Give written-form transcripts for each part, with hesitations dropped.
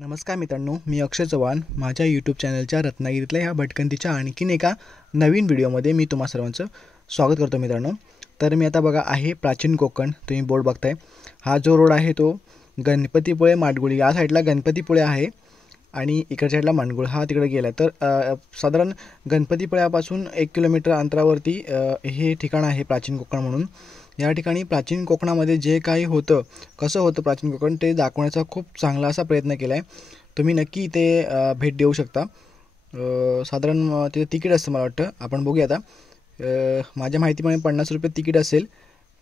नमस्कार मित्रांनो, मी अक्षय चव्हाण. माझ्या यूट्यूब चॅनलच्या रत्नागिरीतल्या ह्या भटकंतीच्या आणखीन एका नवीन व्हिडिओमध्ये मी तुम्हा सर्वांचं स्वागत करतो मित्रांनो. तर मी आता बघा आहे प्राचीन कोकण. तुम्ही बोर्ड बघताय. हा जो रोड आहे तो गणपतीपुळे माडगुळ या साईडला गणपतीपुळे आहे आणि इकडच्या साईडला माडगुळ हा तिकडे गेला. तर साधारण गणपतीपुळ्यापासून 1 किलोमीटर अंतरावरती हे ठिकाण आहे प्राचीन कोकण म्हणून. या ठिकाणी प्राचीन कोकणामध्ये जे काही होतं, कसं होतं प्राचीन कोकण ते दाखवण्याचा खूप चांगला असा प्रयत्न केला आहे. तुम्ही नक्की ते भेट देऊ शकता. साधारण तिथे तिकीट असतं मला वाटतं. आपण बघूया आता. माझ्या माहितीप्रमाणे 50 रुपये तिकीट असेल,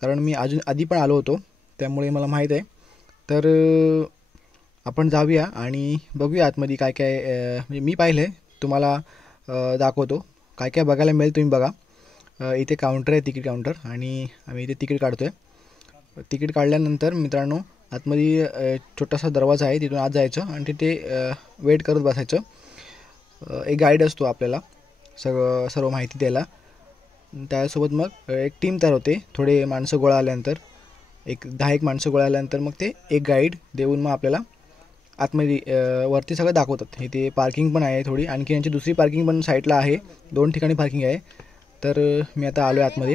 कारण मी आधी पण आलो होतो त्यामुळे मला माहीत आहे. तर आपण जाऊया आणि बघूया आतमध्ये काय काय म्हणजे मी पाहिलं आहे, तुम्हाला दाखवतो. काय काय बघायला मिळेल तुम्ही बघा. इथे काउंटर आहे, तिकीट काउंटर, आणि आम्ही इथे तिकीट काढतो आहे. तिकीट काढल्यानंतर मित्रांनो आतमध्ये छोटासा दरवाजा आहे, तिथून आत जायचं आणि तिथे वेट करत बसायचं. एक गाईड असतो आपल्याला सर्व माहिती द्यायला. त्यासोबत मग एक टीम तयार होते. थोडे माणसं गोळा आल्यानंतर, 10-1 माणसं गोळा आल्यानंतर मग ते एक गाईड देऊन मग आपल्याला आतमध्ये वरती सगळं दाखवतात. इथे पार्किंग पण आहे थोडी. आणखी यांची दुसरी पार्किंग पण साईडला आहे. 2 ठिकाणी पार्किंग आहे. तर मी आता आलो आहे आतमध्ये.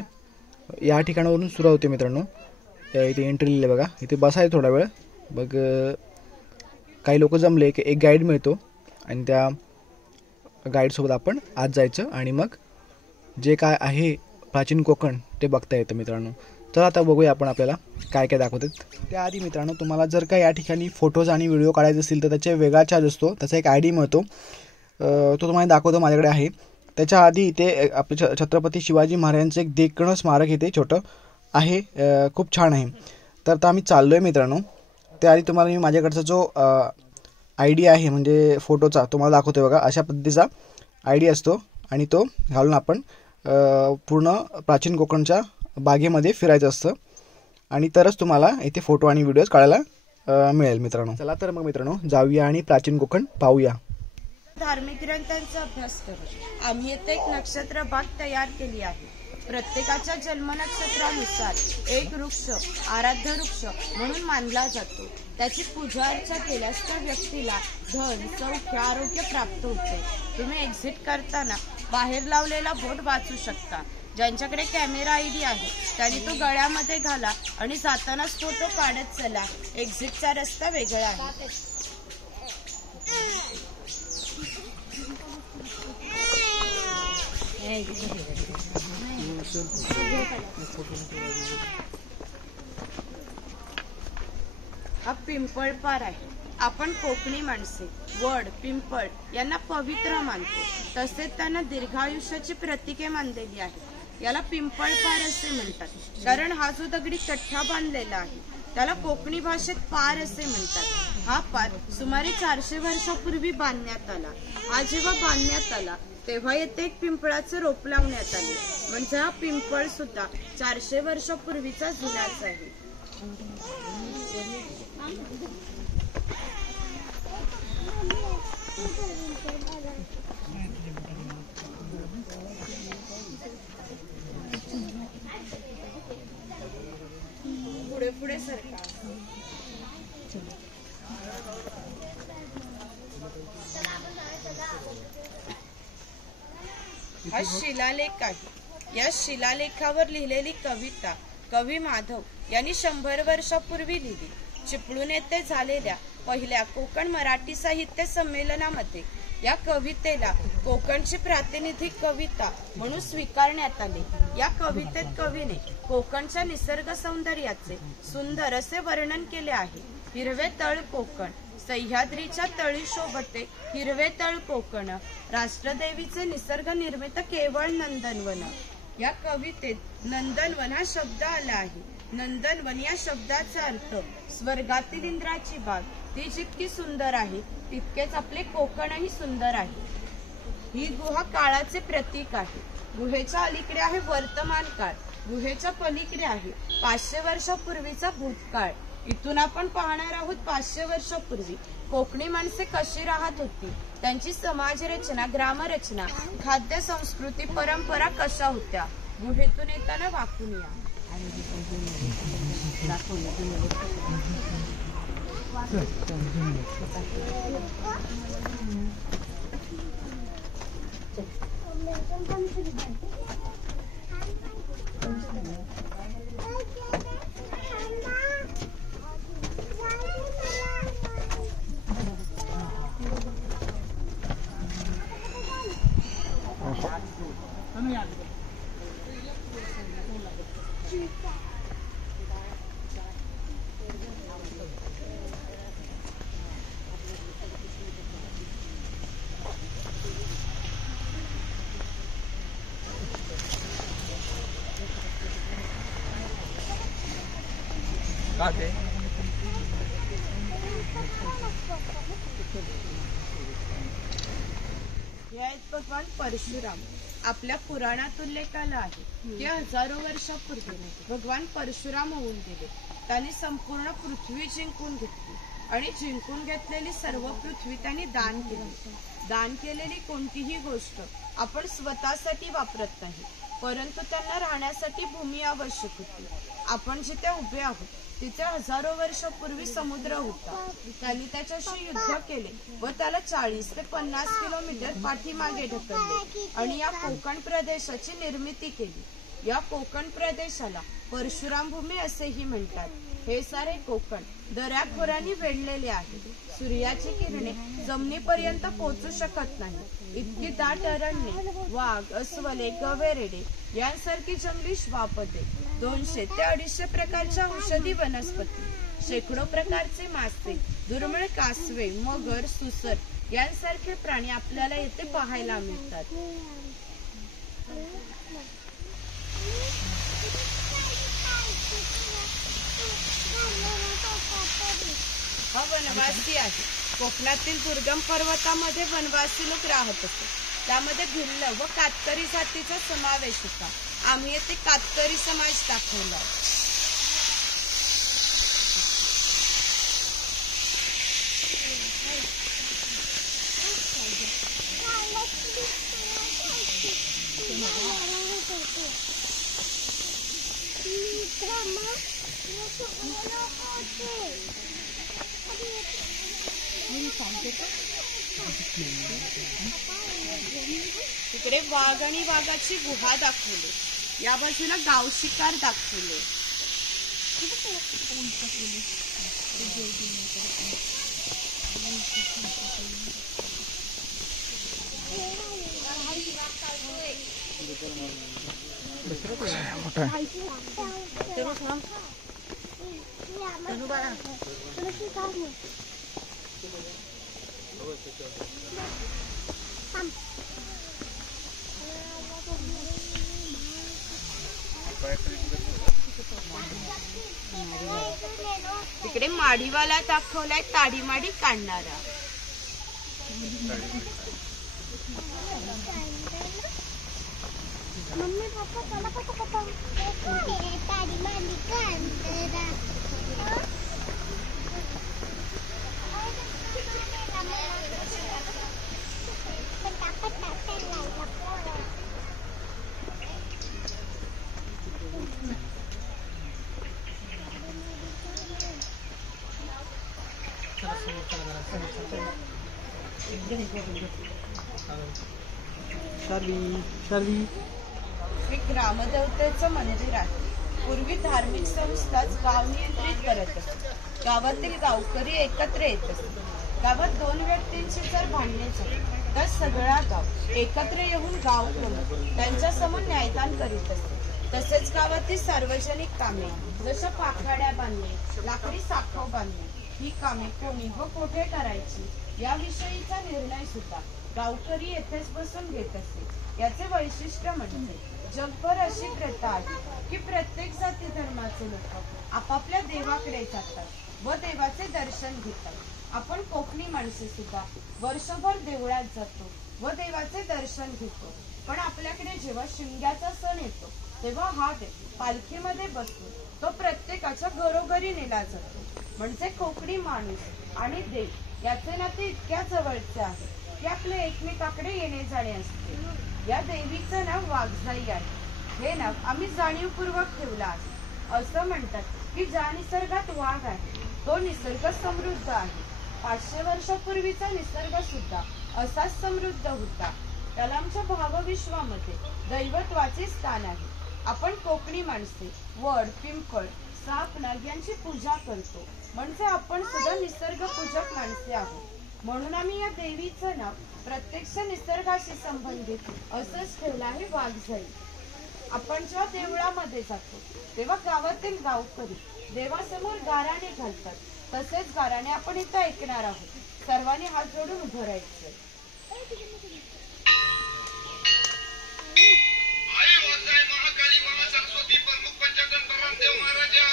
या ठिकाणावरून सुरू होते मित्रांनो. इथे एंट्री लिहिलं बघा. इथे बसायचं थोडा वेळ. मग काही लोक जमले की एक गाईड मिळतो आणि त्या गाईडसोबत आपण आत जायचं आणि मग जे काय आहे प्राचीन कोकण ते बघता येतं मित्रांनो. तर आता बघूया आपण आपल्याला काय काय दाखवतात. त्याआधी मित्रांनो, तुम्हाला जर का या ठिकाणी फोटोज आणि व्हिडिओ काढायचे असतील तर त्याचे वेगळा चार्ज असतो. त्याचा एक ID मिळतो. तो तुम्हाला दाखवतो, माझ्याकडे आहे. त्याच्या आधी इथे आपले छत्रपती शिवाजी महाराजांचं एक देखणं स्मारक इथे छोटं आहे, खूप छान आहे. तर आता आम्ही चाललो आहे मित्रांनो. त्याआधी तुम्हाला मी माझ्याकडचा जो ID आहे म्हणजे फोटोचा तुम्हाला दाखवतो बघा. अशा पद्धतीचा ID असतो आणि तो घालून आपण पूर्ण प्राचीन कोकणच्या बागेमध्ये फिरायचं असतं आणि तरच तुम्हाला इथे फोटो आणि व्हिडिओज काढायला मिळेल मित्रांनो. चला तर मग मित्रांनो जाऊया आणि प्राचीन कोकण पाहूया. धार्मिक ग्रंथांचा अभ्यास करून आम्ही येथे एक नक्षत्र बाग तयार केली आहे. प्रत्येकाच्या जन्म नक्षत्रानुसार एक वृक्ष आराध्य वृक्ष म्हणून मानला जातो. त्याची पूजा अर्चा केल्यास त्या व्यक्तीला धन, सौख्य, आरोग्य प्राप्त होते. तुम्ही एक्झिट करताना बाहेर लावलेला बोर्ड वाचू शकता. ज्यांच्याकडे कॅमेरा ID आहे त्यांनी तो गळ्यामध्ये घाला आणि जातानाच फोटो काढत चला. एक्झिटचा रस्ता वेगळा आहे. हा पिंपळ पार आहे. आपण कोकणी माणसे वड, पिंपळ यांना पवित्र मानतो. तसेच त्यांना दीर्घायुष्याची प्रतीके मानलेली आहेत. याला पिंपळ पार असे म्हणतात, कारण हा जो दगडी कठ्ठा बांधलेला आहे त्याला कोकणी भाषेत पार असे म्हणतात. हा पार सुमारे 400 वर्षापूर्वी बांधण्यात आला. हा जेव्हा बांधण्यात आला तेव्हा येथे एक पिंपळाचं रोप लावण्यात आले. म्हणजे हा पिंपळ सुद्धा 400 वर्षापूर्वीचा जुनाच आहे. पुढे पुढे सरका. हा शिलालेख आहे. या शिलालेखावर लिहिलेली कविता कवी माधव यांनी 100 वर्षापूर्वी लिहिली. चिपळूण येथे झालेल्या पहिल्या कोकण मराठी साहित्य संमेलनामध्ये या कवितेला कोकणची प्रातिनिधिक कविता म्हणून स्वीकारण्यात आले. या कवितेत कवीने कोकणच्या निसर्ग सौंदर्याचे सुंदर असे वर्णन केले आहे. हिरवे तळ कोकण, सह्याद्रीच्या तळी शोभते हिरवे तळ कोकण, राष्ट्रदेवीचे निसर्ग निर्मित केवळ नंदनवन. या कवितेत नंदनवन हा शब्द आला आहे. नंदनवन या शब्दाचा अर्थ स्वर्गातील इंद्राची बाग. ती जितकी सुंदर आहे तितकेच आपले कोकणही सुंदर आहे. ही गुहा काळाचे प्रतीक आहे. गुहेच्या अलीकडे आहे वर्तमान काळ, गुहेच्या पलीकडे आहे 500 वर्षापूर्वीचा भूतकाळ. इथून आपण पाहणार आहोत 500 वर्षापूर्वी कोकणी माणसे कशी राहत होती, त्यांची समाज रचना, ग्रामरचना, खाद्य संस्कृती, परंपरा कशा होत्या. गुहेतून येताना वाकून या. दाखवलं हे आहेत भगवान परशुराम. आपल्या पुराणात उल्लेख आला आहे की हजारो वर्षापूर्वी भगवान परशुराम होऊन गेले. त्यांनी संपूर्ण पृथ्वी जिंकून घेतली आणि जिंकून घेतलेली सर्व पृथ्वी त्यांनी दान केली. दान केलेली कोणतीही गोष्ट आपण स्वतःसाठी वापरत नाही, परंतु त्यांना राहण्यासाठी भूमी आवश्यक होती. आपण जिथे उभे आहोत तिथे हजारो वर्षापूर्वी समुद्र होता. त्यांनी त्याच्याशी युद्ध केले व त्याला 40 ते 50 किलोमीटर पाठीमागे ढकलले आणि या कोकण प्रदेशाची निर्मिती केली. या कोकण प्रदेशाला परशुराम भूमी असेही म्हणतात. हे सारे कोकण दऱ्याखोऱ्यांनी वेढलेले आहे. सूर्याची किरणे जमिनीपर्यंत पोहोचू शकत नाही. इतकी दाट अरण्ये, वाघ, अस्वले, गवेरेडे यांसारखी जंगली श्वापदे, 200 ते 250 प्रकारच्या औषधी वनस्पती, शेकडो प्रकारचे मासे, दुर्मिळ कासवे, मगर, सुसर यांसारखे प्राणी आपल्याला येथे पाहायला मिळतात. हा वनवासी आहे. कोकणातील दुर्गम पर्वतामध्ये वनवासी लोक राहत असत. त्यामध्ये भिल्ल व कातकरी जातीचा समावेश होता. आम्ही येथे कातकरी समाज दाखवला. तिकडे वाघ आणि वाघाची गुहा दाखवली. या बाजूला गाव शिकार दाखवले. तिकडे माडीवाला दाखवलाय, ताडी माडी काढणारा. मम्मी पापा चला पप्पा ताडी माडी काढणारा. हे ग्रामदेवतेचं मंदिर आहे. पूर्वी धार्मिक संस्थाच गाव नियंत्रित करत असत. गावातील गावकरी एकत्र येत असत. गावात 2 व्यक्तींची जर भांडणे झाली तर सगळा गाव एकत्र येऊन गाव प्रमुख त्यांच्या समोर न्यायदान करीत असते. तसेच गावातील सार्वजनिक कामे जशा पाखाड्या बांधणे, लाकडी साखव बांधणे ही कामे कोणी व कुठे करायची याविषयीचा निर्णय सुद्धा गावकरी येथेच बसून घेत असते. याचे वैशिष्ट्य म्हणजे जगभर अशी प्रथा आहे की प्रत्येक जाती धर्माचे लोक आपापल्या देवाकडे जातात व देवाचे दर्शन घेतात. आपण कोकणी माणसे सुद्धा वर्षभर देवळात जातो व देवाचे दर्शन घेतो. पण आपल्याकडे जेव्हा शिमग्याचा सण येतो तेव्हा हा देव पालखीमध्ये बसतो. तो प्रत्येकाच्या घरोघरी नेला जातो. म्हणजे कोकणी माणूस आणि देव याचे नाते इतक्या जवळचे आहे की आपले एकमेकाकडे येणे जाणे असते. या देवीचं नाव वाघजाई आहे. हे नाव आम्ही जाणीवपूर्वक ठेवलं आहे. असं म्हणतात की ज्या निसर्गात वाघ आहे तो निसर्ग समृद्ध आहे. 500 वर्षापूर्वीचा निसर्ग सुद्धा असाच समृद्ध होता. त्याला आमच्या भावविश्वामध्ये दैवत्वाचे स्थान आहे. आपण कोकणी माणसे वड, पिंपळ, साप, नाग यांची पूजा करतो. म्हणजे आपण सुद्धा निसर्ग पूजक माणसे आहोत. म्हणून आम्ही या देवीचं नाव प्रत्यक्ष निसर्गाशी संबंधित असंच ठेवलं आहे, वाघजाई. आपण जेव्हा देवळामध्ये जातो तेव्हा गावातील गावकरी देवासमोर गाराणे घालतात. तसेच गाराणे आपण इथं ऐकणार आहोत. सर्वांनी हात जोडून उभं राहायचं. महाकाली महासरस्वती प्रमुख पंचगण देव महाराजा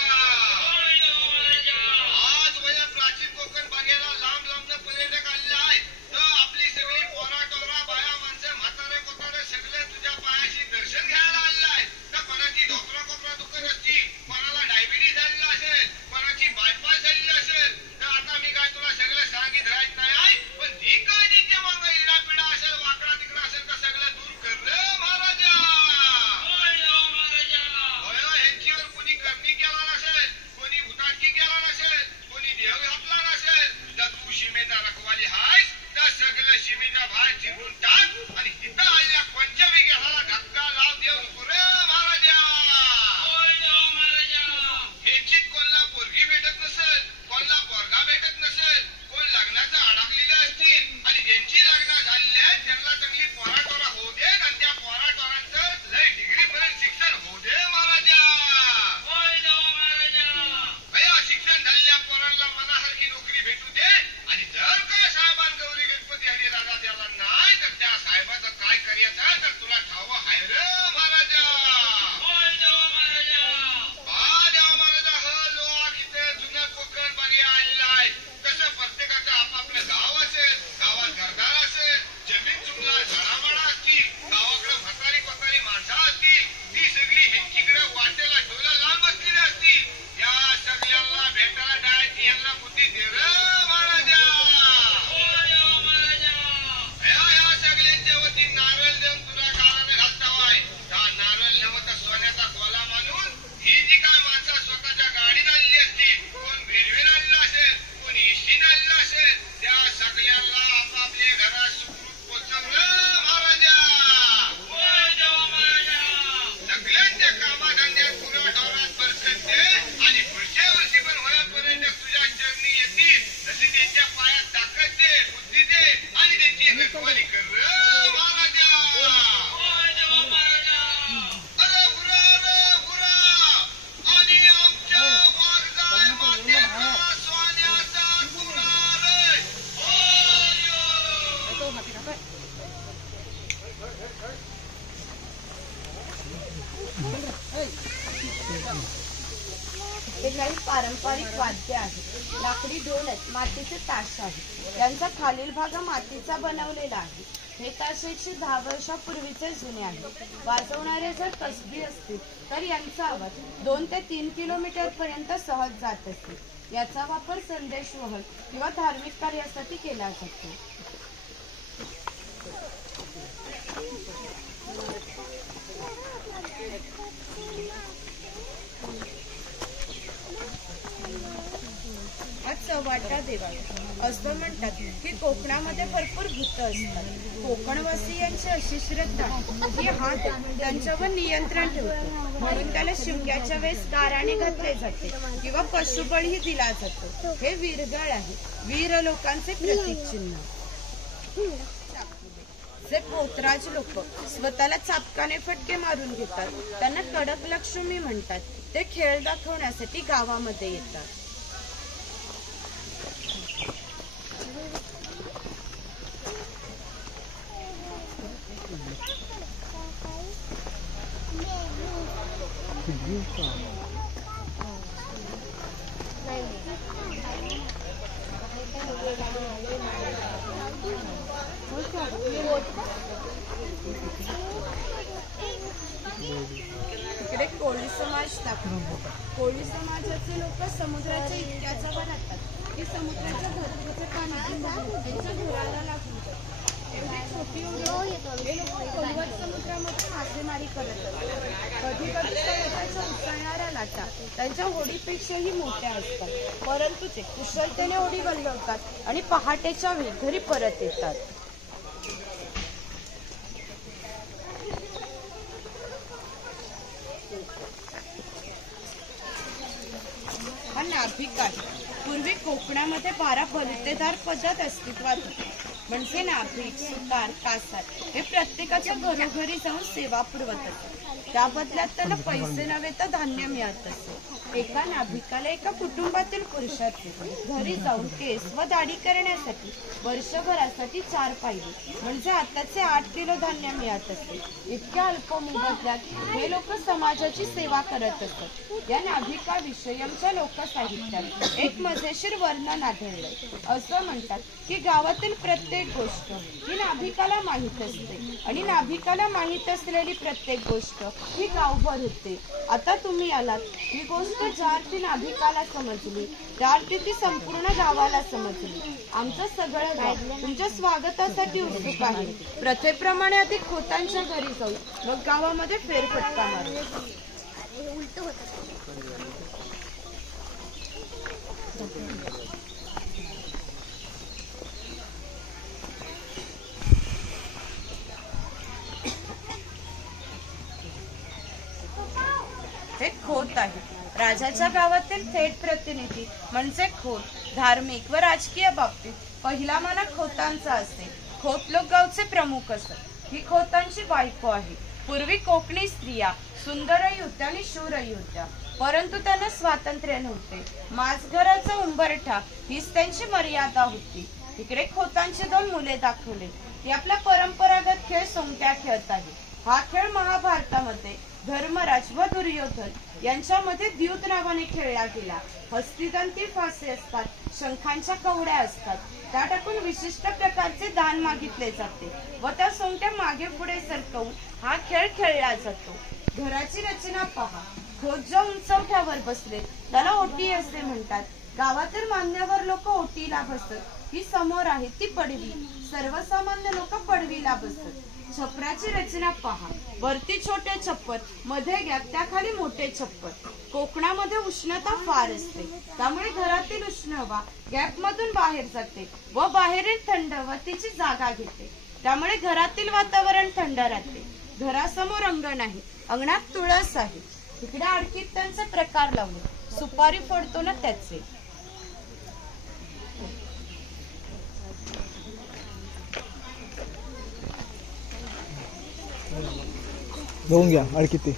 हे काही पारंपरिक वाद्य आहेत. लाकडी ढोल आहेत, मातीचे ताश आहेत. यांचा खालील भाग मातीचा बनवलेला आहे. हे ताश 110 वर्षापूर्वीचे जुने आहे. वाजवणारे जर कसबी असतील तर यांचा आवाज 2 ते 3 किलोमीटर पर्यंत सहज जात असते. याचा वापर संदेशवहन किंवा धार्मिक कार्यासाठी केला जातो. चव्हाट्या देवा असं म्हणतात की कोकणामध्ये भरपूर भूत असतात. कोकणवासियांची अशी श्रद्धा की हा त्यांच्यावर नियंत्रण ठेवतो, म्हणून त्याला शिमग्याच्या वेळेस गाराणे घातले जाते किंवा पशुबळही दिला जातो. हे वीरगळ आहे, वीर लोकांचे प्रतीक चिन्ह. जे पोतराज लोक स्वतःला चापकाने फटके मारून घेतात त्यांना कडक लक्ष्मी म्हणतात. ते खेळ दाखवण्यासाठी गावामध्ये येतात. इकडे कोळी समाज दाखवतो. कोळी समाजाचे लोक समुद्राच्या इतक्या जवळ राहतात की समुद्राच्या भरतीचे पाणी त्यांच्या घराला लागून जातं. एवढी छोटी हे लोक खोलवर समुद्रामध्ये मासेमारी करत असतात. कधी कधी समुद्राच्या उसळणाऱ्या लाटा त्यांच्या होडीपेक्षाही मोठ्या असतात, परंतु ते कुशलतेने होडी बंदवतात आणि पहाटेच्या वेळी घरी परत येतात. हा नाभिक आहे. पूर्वी कोकणामध्ये 12 बलुतेदार पद्धत अस्तित्वात होती. म्हणजे नाभिक, सुतार, कासार हे प्रत्येकाच्या घरोघरी जाऊन सेवा पुरवत असत. त्या बदल्यात त्यांना पैसे नव्हे तर धान्य मिळत असे. एका नाभिकाला एका कुटुंबातील पुरुषाचे घरी जाऊन केस व दाढी करण्यासाठी वर्षभरासाठी 4 पाहिजे म्हणजे आताचे 8 किलो धान्य मिळत असे. इतक्या अल्प मोबदल्यात हे लोक समाजाची सेवा करत असत. या नाभिकाविषयी आमच्या लोकसाहित्यात एक मजेशीर वर्णन आढळलंय. असं म्हणतात की गावातील प्रत्येक गोष्ट ही नाभिकाला माहीत असते आणि नाभिकाला माहीत असलेली प्रत्येक गोष्ट ही गावभर होते. आता तुम्ही आलात, ही गोष्ट ज्या अर्थी नाभिकाला समजली त्या अर्थी ती संपूर्ण गावाला समजली. आमचं सगळं गाव तुमच्या स्वागतासाठी उत्सुक आहे. प्रथेप्रमाणे आधी खोतांच्या घरी जाऊ, मग गावामध्ये फेरफटका मारू. हे खोत आहे. राजाच्या गावातील थेट प्रतिनिधी म्हणजे खोत. धार्मिक व राजकीय बाबतीत पहिला माना खोतांचा असते. खोत लोक गावचे प्रमुख असत. ही खोतांची बायको आहे. पूर्वी कोकणी स्त्रिया सुंदरही होत्या आणि शूरही होत्या, परंतु त्यांना स्वातंत्र्य नव्हते. माझघराचा उंबरठा हीच त्यांची मर्यादा होती. इकडे खोतांची 2 मुले दाखवली. ती आपला परंपरागत खेळ सोंगट्या खेळत आहे. हा खेळ महाभारतामध्ये धर्मराज व दुर्योधन यांच्यामध्ये द्यूत नावाने खेळला गेला. हस्तिदंती फासे असतात, शंखांच्या कवड्या असतात. त्या टाकून विशिष्ट प्रकारचे दान मागितले जाते व त्या सोंगट्या मागे पुढे सरकवून हा खेळ खेळला जातो. घराची रचना पहा. खोत ज्या उंचवट्यावर बसले त्याला ओटी असे म्हणतात. गावातील मान्यवर लोक ओटीला बसत. ही समोर आहे ती पडवी. सर्वसामान्य लोक पडवीला बसत. छपराची रचना पहा. वरती छोटे छप्पर, मध्ये गॅप, त्याखाली मोठे छप्पर. कोकणामध्ये उष्णता फार असते, त्यामुळे घरातील उष्ण हवा गॅप मधून बाहेर जाते व बाहेरील थंड हवेची जागा घेते. त्यामुळे घरातील वातावरण थंड राहते. घरासमोर अंगण आहे. अंगणात तुळस आहे. इकडे आडकीत्यांचे प्रकार लावले. सुपारी फोडतो ना त्याचे. बघून घ्या अडकिती.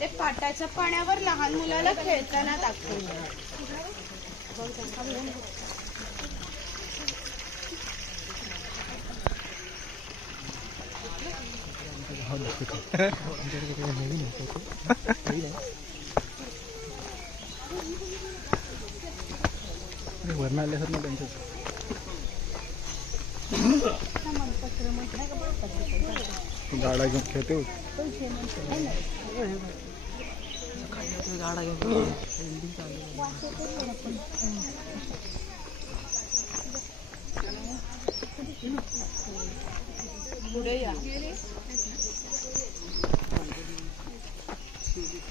ते पाटाच्या पाण्यावर लहान मुलाला खेळताना दाखवलं. वर्ण आले सर ना त्यांचं गाडा घेऊन खेळते गाडा घेऊन पुढे या.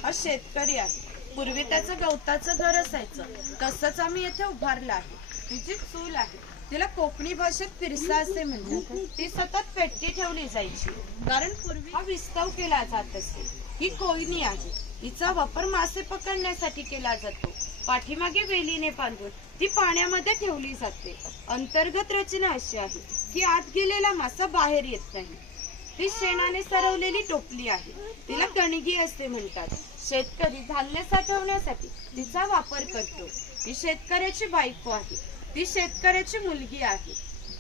हा शेतकरी आहे. पूर्वी त्याचं गवताचं घर असायचं, तसंच आम्ही येथे उभारलं आहे. तिची चूल आहे, तिला कोकणी भाषेत पिरसा असे म्हणतात. ती सतत पेटती ठेवली जायची, कारण पूर्वी हा विस्तव केला जात असे. ही कोयनी आहे, हिचा वापर मासे पकडण्यासाठी केला जातो. पाठीमागे वेलीने बांधून ती पाण्यामध्ये ठेवली जाते. अंतर्गत रचना अशी आहे की आत गेलेला मासा बाहेर येत नाही. ही शेणाने सरवलेली टोपली आहे, तिला कणगी असे म्हणतात. शेतकरी धान्य साठवण्यासाठी तिचा वापर करतो. ही शेतकऱ्याची बायको आहे, ती शेतकऱ्याची मुलगी आहे.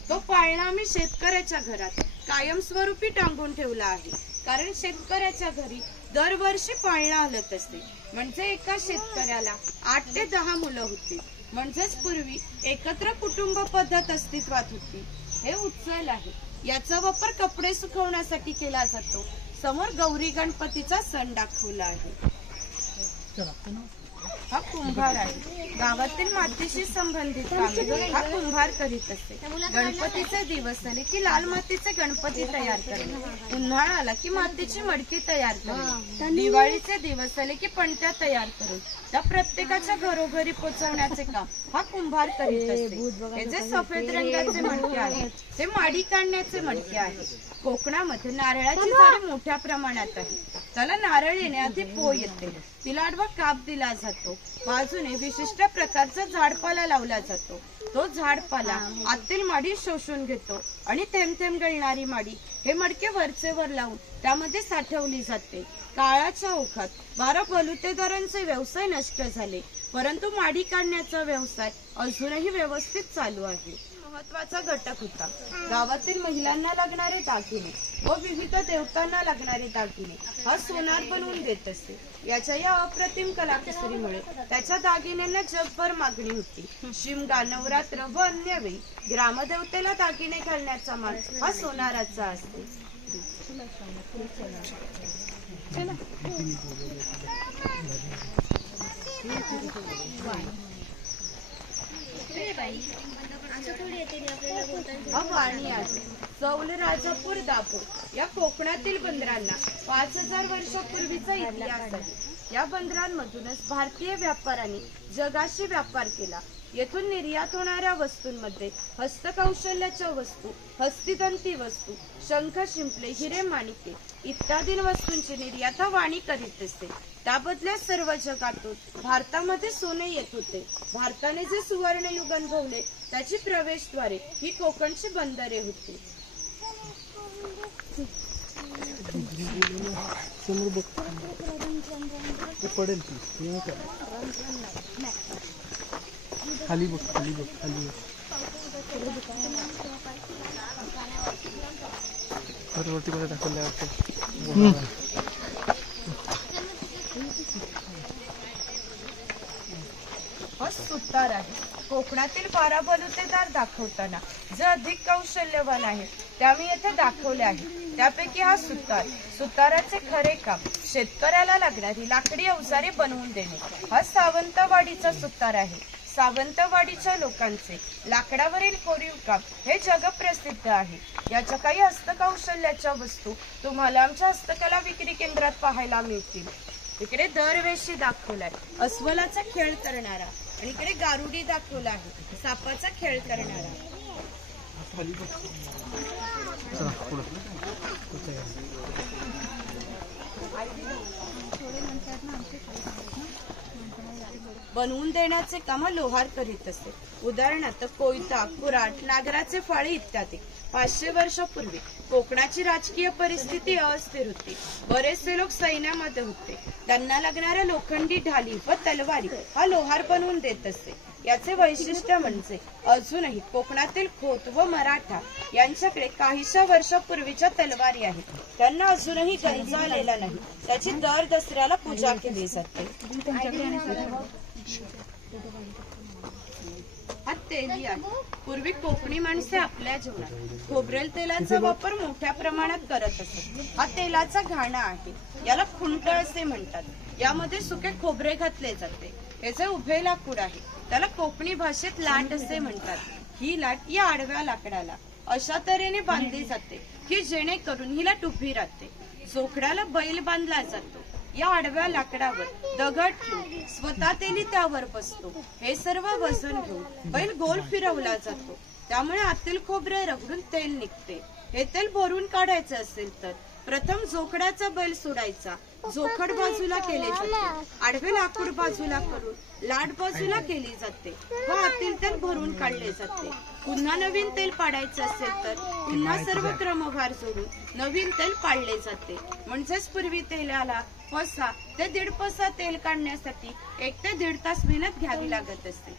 तो पाळणा आम्ही शेतकऱ्याच्या घरात कायमस्वरूपी टांगून ठेवला आहे, कारण शेतकऱ्याच्या घरी दरवर्षी पाळणा हलत असते. म्हणजे एका शेतकऱ्याला 8 ते 10 मुलं होती. म्हणजेच पूर्वी एकत्र कुटुंब पद्धत अस्तित्वात होती. हे उचल आहे, याचा वापर कपडे सुकवण्यासाठी केला जातो. समोर गौरी गणपतीचा सण दाखवला आहे. हा कुंभार आहे, गावातील मातीशी संबंधित कामे हा कुंभार करीत असते. गणपतीचे दिवस आले की लाल मातीचे गणपती तयार करणे, उन्हाळा आला की मातीची मडकी तयार करणे, दिवाळीचे दिवस आले की पणत्या तयार करून त्या प्रत्येकाच्या घरोघरी पोचवण्याचे काम हा कुंभार करीत असते. हे जे सफेद रंगाचे मडके आहेत ते माडी काढण्याचे मडके आहेत. कोकणामध्ये नारळाची झाडे मोठ्या प्रमाणात आहे. त्याला नारळ येण्याआधी पो येते, तिला आडवा काप दिला जातो. बाजूने विशिष्ट प्रकारचा झाडपाला लावला जातो. तो झाडपाला आतील माडी शोषून घेतो आणि थेंब थेंब गळणारी माडी हे मडके वरचे वर लावून त्यामध्ये साठवली जाते. काळाच्या ओघात 12 बलुतेदारांचे व्यवसाय नष्ट झाले, परंतु माडी काढण्याचा व्यवसाय अजूनही व्यवस्थित चालू आहे. महत्वाचा घटक होता गावातील महिलांना लागणारे दागिने व विविध देवतांना लागणारे दागिने हा सोनार बनवून देत असे. याच्या या अप्रतिम कलाकुसरीमुळे त्याच्या दागिन्यांना जगभर मागणी होती. शिमगा, नवरात्र व अन्य वेळी ग्रामदेवतेला दागिने घालण्याचा मान हा सोनाराचा असतो. हा वाणी आहे. चौल, राजापूर, दाभोळ या कोकणातील बंदरांना 5000 वर्षापूर्वीचा इतिहास आहे. या बंदरांमधूनच भारतीय व्यापाऱ्यांनी जगाशी व्यापार केला. येथून निर्यात होणाऱ्या वस्तूंमध्ये हस्तकौशल्याच्या वस्तू, हस्तितंती वस्तू, शंख, शिंपले, हिरे, माणिके इत्यादी वस्तूंची निर्यात वाणी करीत असते. त्याबदल्यात सर्व जगातून भारतामध्ये सोने येत होते. भारताने जे सुवर्ण युग अनुभवले त्याची प्रवेशद्वारे ही कोकणची बंदरे होती. पडेल खाली बघ, खाली बघ, खाली वरती मध्ये दाखवल्या सुतार आहे. कोकणातील 12 बलुतेदार दाखवताना जे अधिक कौशल्यवान आहे त्या मी येथे दाखवले आहे. त्यापैकी हा सुतार. सुताराचे खरे काम शेतकऱ्याला लागणारी लाकडी अवजारे बनवून देणे. हा सावंतवाडीचा सुतार आहे. सावंतवाडीच्या लोकांचे लाकडावरील कोरीव काम हे जगप्रसिद्ध आहे. याच्या काही हस्तकौशल्याच्या वस्तू तुम्हाला आमच्या हस्तकला विक्री केंद्रात पाहायला मिळतील. इकडे दरवेशी दाखवलाय अस्वलाचा खेळ करणारा आणि इकडे गारुडी दाखवला आहे सापाचा खेळ करणारा. बनवून देण्याचे काम लोहार करीत असे. उदाहरणार्थ कोयता, कुऱ्हाड, नागराचे फाळे इत्यादी. 500 वर्षापूर्वी कोकणाची राजकीय परिस्थिती अस्थिर होती. बरेचसे लोक सैन्यामध्ये होते. त्यांना लागणाऱ्या लोखंडी ढाली व तलवारी हा लोहार बनवून देत असे. याचे वैशिष्ट्य म्हणजे अजूनही कोकणातील खोत व मराठा यांच्याकडे काहीशा वर्षापूर्वीच्या तलवारी आहेत. त्यांना अजूनही गंज आलेला नाही. त्याची दर दसऱ्याला पूजा केली जाते. हा तेली आहे. पूर्वी कोकणी माणसे आपल्या जेवणात खोबरेल तेलाचा वापर मोठ्या प्रमाणात करत असत. हा तेलाचा घाणा आहे. याला खुंट असे म्हणतात. यामध्ये सुके खोबरे घातले जाते. याचे उभे लाकूड आहे. त्याला कोकणी भाषेत लाट असे म्हणतात. ही लाट या आडव्या लाकडाला अशा तऱ्हेने बांधली जाते की जेणेकरून ही लाट उभी राहते. जोखडाला बैल बांधला जातो. या आडव्या लाकडावर दगड ठेवून स्वतः तेली त्यावर बसतो. हे सर्व वजन घेऊन बैल गोल फिरवला जातो. त्यामुळे आतील खोबरे रगडून तेल निघते. हे तेल भरून काढायचे असेल तर प्रथम जोखडाचा बैल सोडायचा. जोखड बाजूला केले जाते. आडवे लाकूड बाजूला करून लाट बाजूला केली जाते व आतील तेल भरून काढले जाते. पुन्हा नवीन तेल पाडायचे असेल तर पुन्हा सर्व क्रमवार जोडून नवीन तेल पाडले जाते. म्हणजेच पूर्वी तेलाला पसा ते 1.5 पसा तेल काढण्यासाठी 1 ते 1.5 तास मेहनत घ्यावी लागत असते.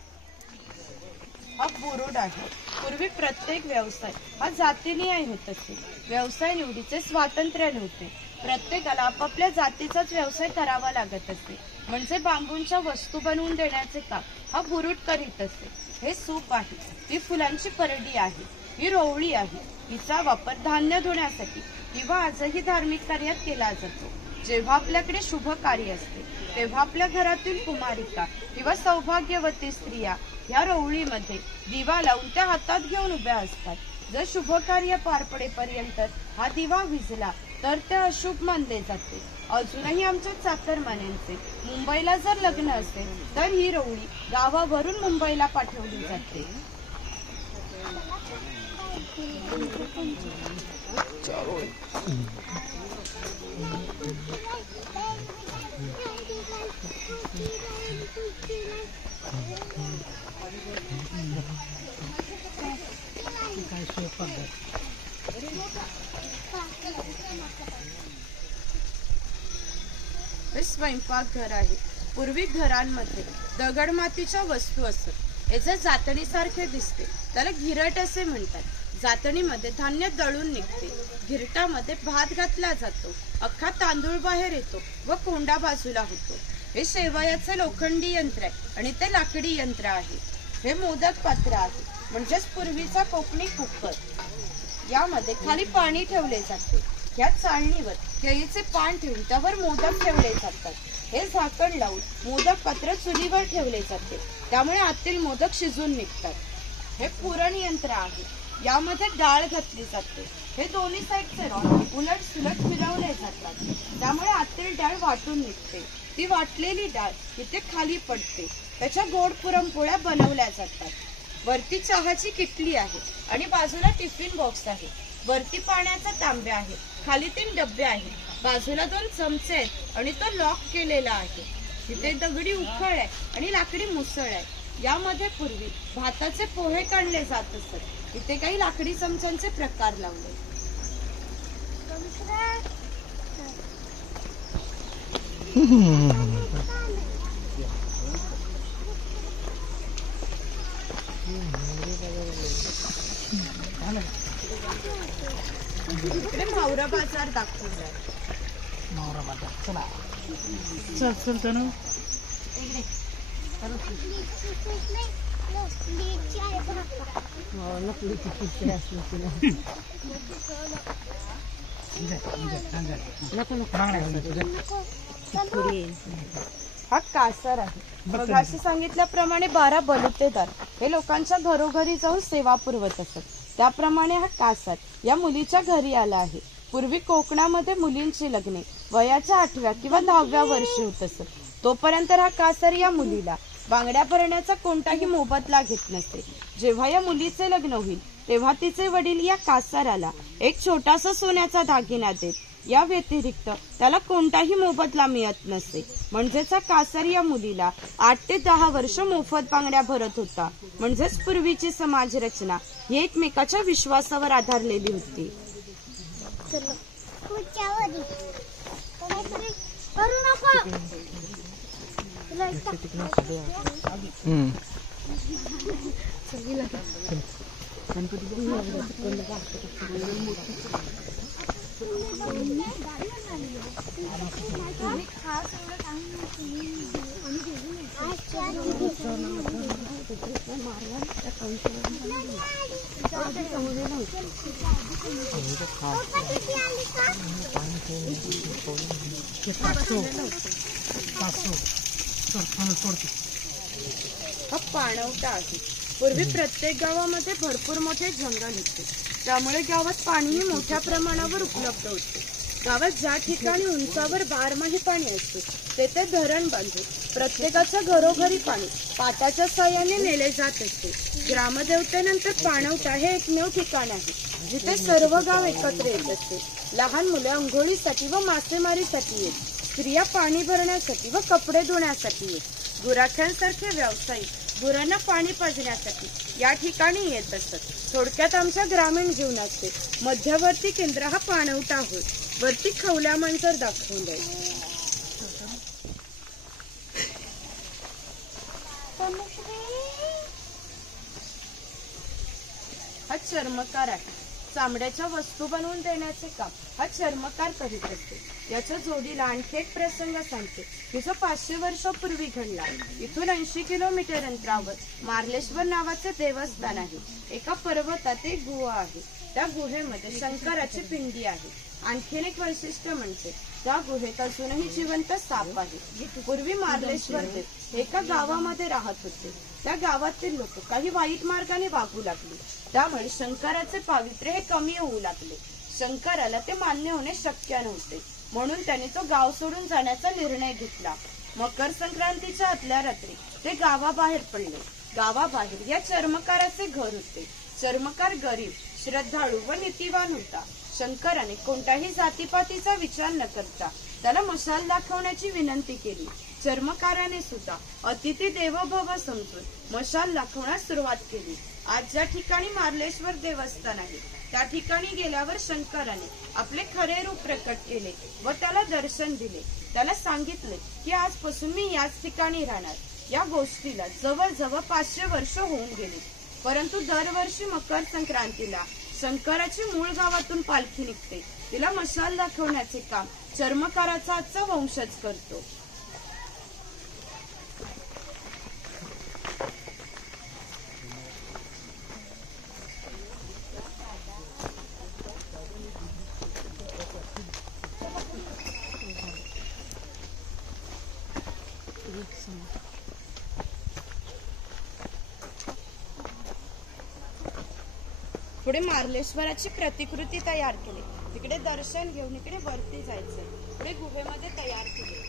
हा बुरुड आहे. पूर्वी प्रत्येक व्यवसाय हा जातीनिहाय होत असे. व्यवसाय निवडीचे स्वातंत्र्य नव्हते. प्रत्येकाला आपापल्या जातीचाच व्यवसाय करावा लागत असे. म्हणजे बांबूंच्या वस्तू बनवून देण्याचे काम हा बुरुड करीत असे. हे सूप आहे. ही फुलांची परडी आहे. ही रोवळी आहे. हिचा वापर धान्य धुण्यासाठी किंवा आजही धार्मिक कार्यात केला जातो. जेव्हा आपल्याकडे शुभ कार्य असते तेव्हा आपल्या घरातील कुमारिका किंवा सौभाग्यवती स्त्रिया या रोवळीमध्ये दिवा लावून त्या हातात घेऊन उभ्या असतात. जर शुभ कार्य पार पडेपर्यंत हा दिवा विझला तर ते अशुभ मानले जाते. अजूनही आमच्या चाकरमान्यांचे मुंबईला जर लग्न असेल तर ही रोवळी गावावरून मुंबईला पाठवली जाते. हे स्वयंपाकघर आहे. पूर्वी घरांमध्ये दगड मातीच्या वस्तू असत. याचे जातणीसारखे दिसते. त्याला घिरट असे म्हणतात. जातणीमध्ये धान्य दळून निघते. घिरटामध्ये भात घातला जातो. अख्खा तांदूळ बाहेर येतो व कोंडा बाजूला होतो. हे शेवयाचे लोखंडी यंत्र आहे आणि ते लाकडी यंत्र आहे. हे मोदक पात्र आहे. म्हणजेच पूर्वीचा कोकणी कुकर. यामध्ये खाली पाणी ठेवले जाते. या चाळणीवर केळीचे पान ठेवून त्यावर मोदक ठेवले जातात. हे झाकण लावून मोदक पात्र चुलीवर ठेवले जाते. त्यामुळे आतील मोदक शिजून निघतात. हे पुरण यंत्र आहे. यामध्ये डाळ घातली जाते. हे दोन्ही साईडचे रॉड उलट सुलट फिरवले जातात. त्यामुळे आतील डाळ वाटून निघते. ती वाटलेली डाळ इथे खाली पडते. त्याच्या गोड पुरणपोळ्या बनवल्या जातात. वरती चहाची किटली आहे आणि बाजूला टिफिन बॉक्स आहे. वरती पाण्याचा तांब्या आहे. खाली 3 डबे आहेत. बाजूला 2 चमचे आहेत आणि तो लॉक केलेला आहे. इथे दगडी उखळ आहे आणि लाकडी मुसळ आहे. यामध्ये पूर्वी भाताचे पोहे काढले जात असत. इथे काही लाकडी चमच्यांचे प्रकार लावले. इकडे मावरा बाजार दाखवलाय. मावरा बाजार. चला चल चल तनु. हा कासार आहे. मगाशी सांगितल्याप्रमाणे 12 बलुतेदार हे लोकांच्या घरोघरी जाऊन सेवा पुरवत असत. त्याप्रमाणे हा कासार या मुलीच्या घरी आला आहे. पूर्वी कोकणामध्ये मुलींची लग्ने वयाच्या 8व्या किंवा 10व्या वर्षी होत असत. तोपर्यंत हा कासार या मुलीला बांगड्या भरण्याचा कोणताही मोबदला घेत नसे. जेव्हा या मुलीचे लग्न होईल तेव्हा तिचे वडील या कासाराला एक छोटासा सोन्याचा दागिना देत या व्यतिरिक्त त्याला कोणताही मोबदला मिळत नसे. म्हणजेच कासार या मुलीला 8 ते 10 वर्ष मोफत बांगड्या भरत होता. म्हणजेच पूर्वीची समाज रचना ही एकमेकाच्या विश्वासावर आधारलेली होती. हा पाणवठा आहे. पूर्वी प्रत्येक गावामध्ये भरपूर मोठे जंगल होते. त्यामुळे गावात पाणीही मोठ्या प्रमाणावर उपलब्ध होते. गावात ज्या ठिकाणी उंचावर बारमाही पाणी असते तेथे धरण बांधून प्रत्येकाच्या घरोघरी पाणी पाटाच्या साहाय्याने नेले जात असते. ग्रामदेवतेनंतर पाणवठा हे एकमेव ठिकाण आहे जिथे सर्व गाव एकत्र येत असते. लहान मुले अंघोळीसाठी व मासेमारीसाठी येत, स्त्रिया पाणी भरण्यासाठी व कपडे धुण्यासाठी येत, गुराख्यांसारखे व्यावसायिक गुरांना पाणी पाजण्यासाठी या ठिकाणी येत असत. थोडक्यात आमच्या ग्रामीण जीवनाचे मध्यवर्ती केंद्र हा पाणवठा होय. वरती खवल्या मंचर दाखवलंय. हा चर्मकार आहे. चामड्याच्या वस्तू बनवून देण्याचे काम हा चर्मकार करीत असते. याच्या जोडीला आणखी एक प्रसंग सांगते की जो 500 वर्षापूर्वी घडला. इथून 80 किलोमीटर अंतरावर मार्लेश्वर नावाचे देवस्थान आहे. एका पर्वतात एक गुहा आहे. त्या गुहेमध्ये शंकराची पिंडी आहे. आणखीन एक वैशिष्ट्य म्हणजे त्या गुहेत अजूनही जिवंत साप आहे. पूर्वी मार्लेश्वर देव एका गावामध्ये राहत होते. त्या गावातील लोक काही वाईट मार्गाने वागू लागले. त्यामुळे शंकराचे पावित्र्य हे कमी होऊ लागले. शंकराला ते मान्य होणे शक्य नव्हते. म्हणून त्याने तो गाव सोडून जाण्याचा निर्णय घेतला. मकर संक्रांतीच्या आदल्या रात्री ते गावाबाहेर पडले. गावाबाहेर या चर्मकाराचे घर होते. चर्मकार गरीब, श्रद्धाळू व नीतिवान होता. शंकराने कोणत्याही जातीपातीचा विचार न करता त्याला मशाल दाखवण्याची विनंती केली. चर्मकाराने सुद्धा अतिथी देवो भव समजून मशाल दाखवण्यास सुरुवात केली. आज ज्या ठिकाणी मार्लेश्वर देवस्थान आहे त्या ठिकाणी गेल्यावर शंकराने आपले खरे रूप प्रकट केले व त्याला दर्शन दिले. त्याला सांगितले की आजपासून मी याच ठिकाणी राहणार. या गोष्टीला जवळजवळ 500 वर्ष होऊन गेली. परंतु दरवर्षी मकर संक्रांतीला शंकराची मूळ गावातून पालखी निघते. तिला मशाल दाखवण्याचे काम चर्मकाराचा आजचा वंशज करतो. पुढे मार्लेश्वराची प्रतिकृती तयार केली. तिकडे दर्शन घेऊन इकडे वरती जायचे. पुढे गुहेमध्ये तयार केले.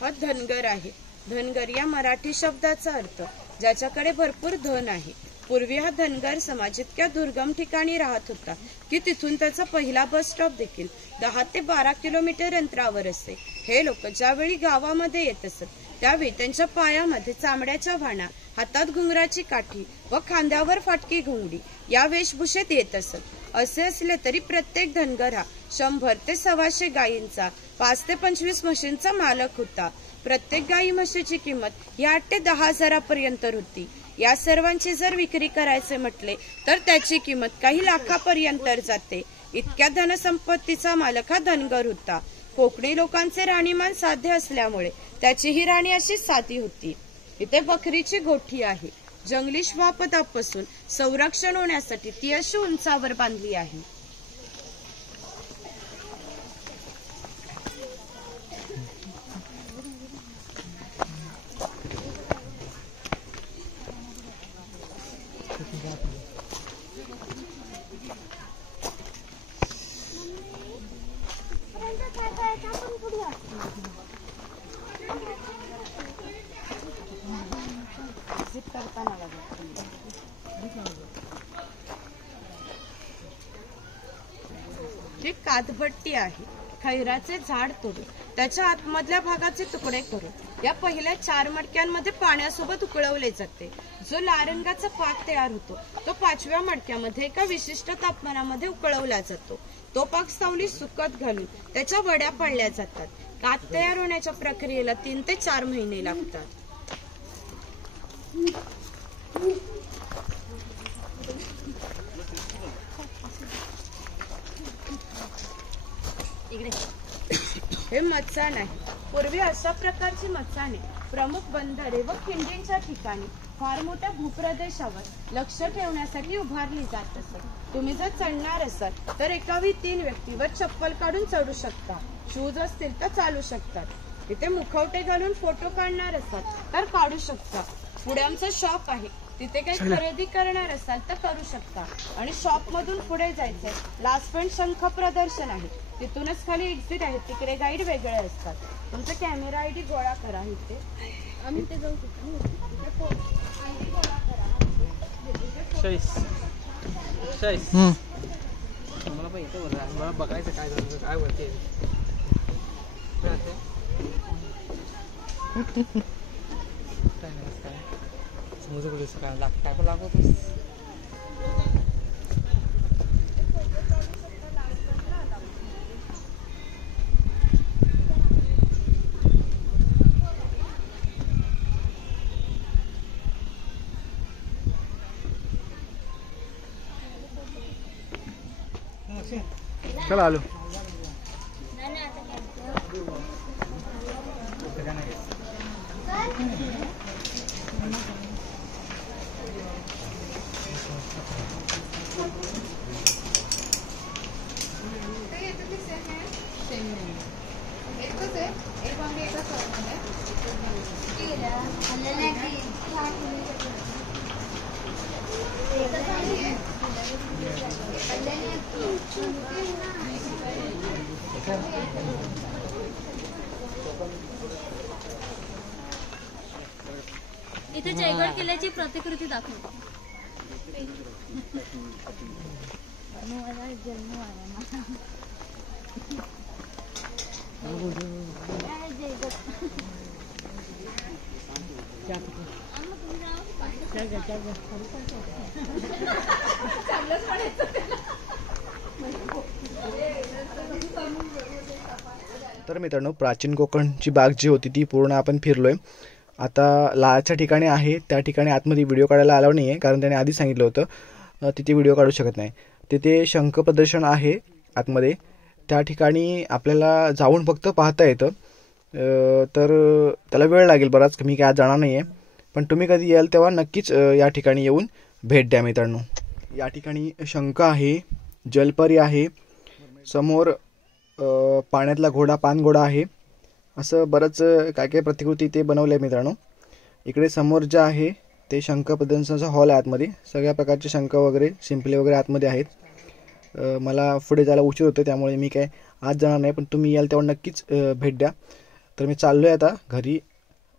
हा धनगर आहे. धनगर या मराठी शब्दाचा अर्थ ज्याच्याकडे भरपूर धन आहे. पूर्वी हा धनगर समाज इतक्या दुर्गम ठिकाणी राहत होता की तिथून त्याचा पहिला बस स्टॉप देखील 10 ते 12 किलोमीटर अंतरावर असे. हे लोक ज्यावेळी गावामध्ये येत असत त्यावेळी त्यांच्या पायामध्ये चामड्याच्या वाणा, हातात घुंगराची काठी व खांद्यावर फाटकी घुंगडी या वेशभूषेत येत असत. असे असले तरी प्रत्येक धनगर हा 100 ते 125 गायींचा, 5 ते 25 म्हशींचा मालक होता. प्रत्येक गायी म्हशीची किंमत ही 8 ते 10 हजारापर्यंत होती. या सर्वांची जर विक्री करायचे म्हटले तर त्याची किंमत काही लाखापर्यंत जाते. इतक्या धनसंपत्तीचा मालक हा धनगर होता. कोकणी लोकांचे राहणीमान साधे असल्यामुळे त्याची ही राणी अशी साधी होती. इथे बकरीची गोठी आहे. जंगली श्वापदापासून संरक्षण होण्यासाठी ती अशी उंचावर बांधली आहे. ही कातभट्टी आहे. खैराचे झाड तोडून त्याच्या आतमधल्या भागाचे तुकडे करून या पहिल्या 4 मडक्यांमध्ये पाण्यासोबत उकळवले जाते. जो लाल रंगाचा पाक तयार होतो तो 5व्या मडक्यामध्ये एका विशिष्ट तापमानामध्ये उकळवला जातो. तो पाक सावलीत सुकत घालून त्याच्या वड्या पाडल्या जातात. कात तयार होण्याच्या प्रक्रियेला 3 ते 4 महिने लागतात. हे मचाण आहे. पूर्वी अशा प्रकारची मचाणे प्रमुख बंदरे व खिंडींच्या ठिकाणी फार मोठ्या भूप्रदेशावर लक्ष ठेवण्यासाठी उभारली जात असत. तुम्ही जर चढणार असाल तर एकावी 3 व्यक्तीवर चप्पल काढून चढू शकता. शूज असतील तर चालू शकतात. इथे मुखवटे घालून फोटो काढणार असाल तर काढू शकता. पुढे आमचा शॉप आहे. तिथे काही खरेदी करणार असाल तर करू शकता. आणि शॉप मधून पुढे जायचंय. लास्ट पॉइंट शंख प्रदर्शन आहे. तिथूनच खाली एक्झिट आहे. तिकडे गाईड वेगळे असतात. तुमचा कॅमेरा आयडी गोळा करा. इथे आम्ही ते जाऊ शकतो. आयडी गोळा करा. मला पाहिजे मला बघायचं काय झालं काय वरती समुद्र काय लागतो लागतोस. चला आलो. इथे जयगड किल्ल्याची प्रतिकृती दाखव. तर मित्रांनो, प्राचीन कोकणची बाग जी होती ती पूर्ण आपण फिरलोय. आता लाच्या ठिकाणी आहे त्या ठिकाणी आतमध्ये व्हिडिओ काढायला अलाव नाही आहे, कारण त्याने आधी सांगितलं होतं तिथे व्हिडिओ काढू शकत नाही. तिथे शंख प्रदर्शन आहे आतमध्ये. त्या ठिकाणी आपल्याला जाऊन फक्त पाहता येतं. तर त्याला वेळ लागेल बराच. मी काय आज जाणार नाही आहे, पण तुम्ही कधी याल तेव्हा नक्कीच या ठिकाणी येऊन भेट द्या मित्रांनो. या ठिकाणी शंख आहे, जलपरी आहे, समोर पाण्यातला घोडा पानघोडा आहे. असं बरंच काय काय प्रतिकृती ते बनवले आहे मित्रांनो. इकडे समोर जे आहे ते शंख प्रदर्शनाचा हॉल आहे. आतमध्ये सगळ्या प्रकारचे शंख वगैरे शिंपले वगैरे आतमध्ये आहेत. मला पुढे जायला उशीर होतो त्यामुळे मी काय आज जाणार नाही, पण तुम्ही याल तेव्हा नक्कीच भेट द्या. तर मी चाललो आहे आता घरी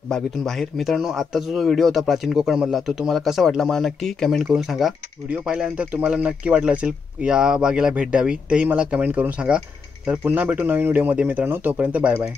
बागेतून बाहेर. मित्रांनो, आत्ताचा जो व्हिडिओ होता प्राचीन कोकणमधला तो तुम्हाला कसा वाटला मला नक्की कमेंट करून सांगा. व्हिडिओ पाहिल्यानंतर तुम्हाला नक्की वाटलं असेल या बागेला भेट द्यावी, तेही मला कमेंट करून सांगा. तर पुन्हा भेटू नवीन व्हिडिओमध्ये मित्रांनो. तोपर्यंत बाय बाय.